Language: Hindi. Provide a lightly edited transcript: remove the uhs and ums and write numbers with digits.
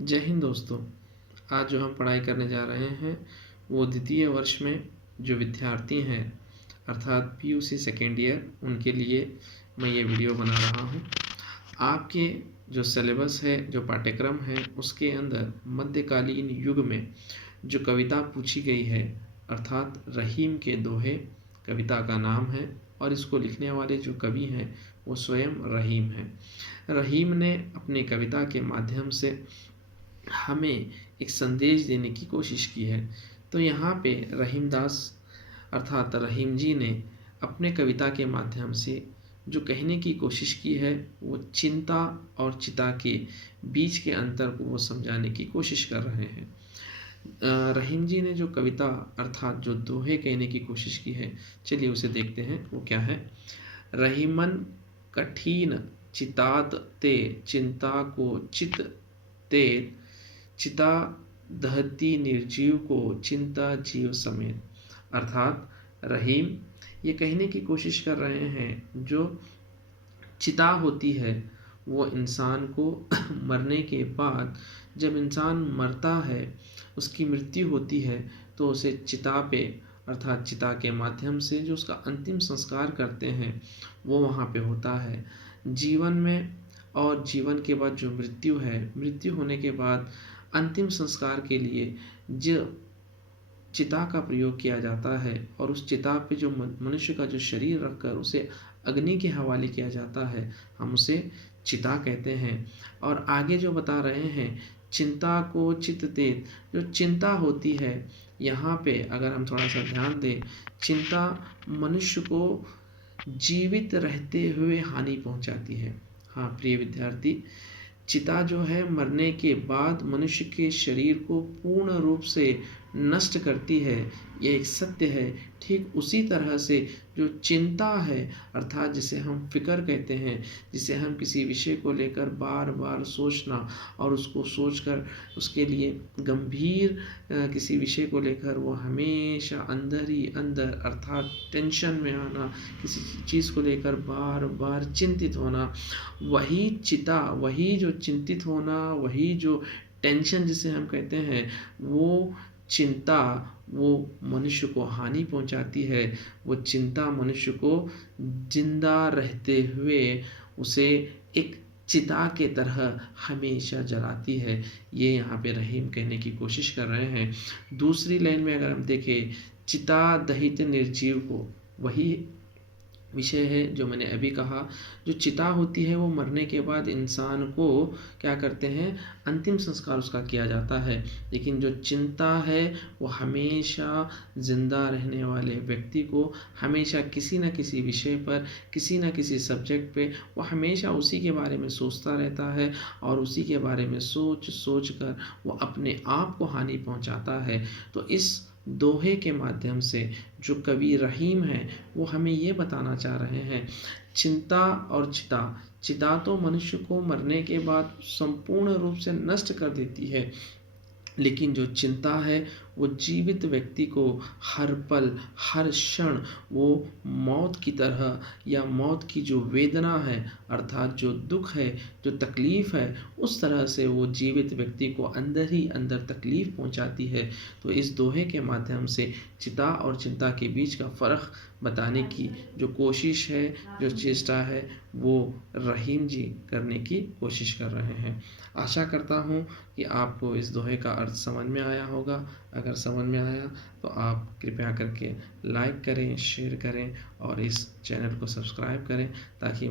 जय हिंद दोस्तों। आज जो हम पढ़ाई करने जा रहे हैं वो द्वितीय वर्ष में जो विद्यार्थी हैं अर्थात पीयूसी सेकेंड ईयर उनके लिए मैं ये वीडियो बना रहा हूँ। आपके जो सिलेबस है, जो पाठ्यक्रम है, उसके अंदर मध्यकालीन युग में जो कविता पूछी गई है अर्थात रहीम के दोहे कविता का नाम है और इसको लिखने वाले जो कवि हैं वो स्वयं रहीम हैं। रहीम ने अपनी कविता के माध्यम से हमें एक संदेश देने की कोशिश की है। तो यहाँ पे रहीमदास अर्थात रहीम जी ने अपने कविता के माध्यम से जो कहने की कोशिश की है वो चिंता और चिता के बीच के अंतर को वो समझाने की कोशिश कर रहे हैं। रहीम जी ने जो कविता अर्थात जो दोहे कहने की कोशिश की है, चलिए उसे देखते हैं वो क्या है। रहीमन कठिन चितात ते चिंता को चित ते चिता दहती निर्जीव को चिंता जीव समेत। अर्थात रहीम ये कहने की कोशिश कर रहे हैं जो चिता होती है वो इंसान को मरने के बाद जब इंसान मरता है, उसकी मृत्यु होती है तो उसे चिता पे अर्थात चिता के माध्यम से जो उसका अंतिम संस्कार करते हैं वो वहाँ पे होता है। जीवन में और जीवन के बाद जो मृत्यु है, मृत्यु होने के बाद अंतिम संस्कार के लिए जो चिता का प्रयोग किया जाता है और उस चिता पे जो मनुष्य का जो शरीर रखकर उसे अग्नि के हवाले किया जाता है, हम उसे चिता कहते हैं। और आगे जो बता रहे हैं चिंता को चित ते, जो चिंता होती है यहाँ पे अगर हम थोड़ा सा ध्यान दें, चिंता मनुष्य को जीवित रहते हुए हानि पहुँचाती है। हाँ प्रिय विद्यार्थी, चिता जो है मरने के बाद मनुष्य के शरीर को पूर्ण रूप से नष्ट करती है, ये एक सत्य है। ठीक उसी तरह से जो चिंता है अर्थात जिसे हम फिक्र कहते हैं, जिसे हम किसी विषय को लेकर बार बार सोचना और उसको सोचकर उसके लिए गंभीर किसी विषय को लेकर वो हमेशा अंदर ही अंदर अर्थात टेंशन में आना, किसी चीज़ को लेकर बार बार चिंतित होना, वही चिता, वही जो चिंतित होना, वही जो टेंशन जिसे हम कहते हैं, वो चिंता वो मनुष्य को हानि पहुंचाती है। वो चिंता मनुष्य को जिंदा रहते हुए उसे एक चिता के तरह हमेशा जलाती है। ये यहाँ पे रहीम कहने की कोशिश कर रहे हैं। दूसरी लाइन में अगर हम देखें, चिता दहित निर्जीव को, वही विषय है जो मैंने अभी कहा। जो चिता होती है वो मरने के बाद इंसान को क्या करते हैं, अंतिम संस्कार उसका किया जाता है। लेकिन जो चिंता है वो हमेशा जिंदा रहने वाले व्यक्ति को हमेशा किसी न किसी विषय पर, किसी न किसी सब्जेक्ट पे वो हमेशा उसी के बारे में सोचता रहता है और उसी के बारे में सोच सोच कर वो अपने आप को हानि पहुंचाता है। तो इस दोहे के माध्यम से जो कवि रहीम हैं वो हमें ये बताना चाह रहे हैं, चिंता और चिता, चिता तो मनुष्य को मरने के बाद संपूर्ण रूप से नष्ट कर देती है, लेकिन जो चिंता है वो जीवित व्यक्ति को हर पल हर क्षण वो मौत की तरह या मौत की जो वेदना है अर्थात जो दुख है, जो तकलीफ़ है, उस तरह से वो जीवित व्यक्ति को अंदर ही अंदर तकलीफ़ पहुंचाती है। तो इस दोहे के माध्यम से चिता और चिंता के बीच का फ़र्क बताने की जो कोशिश है, जो चेष्टा है, वो रहीम जी करने की कोशिश कर रहे हैं। आशा करता हूँ कि आपको इस दोहे का अर्थ समझ में आया होगा। अगर समझ में आया तो आप कृपया करके लाइक करें, शेयर करें और इस चैनल को सब्सक्राइब करें ताकि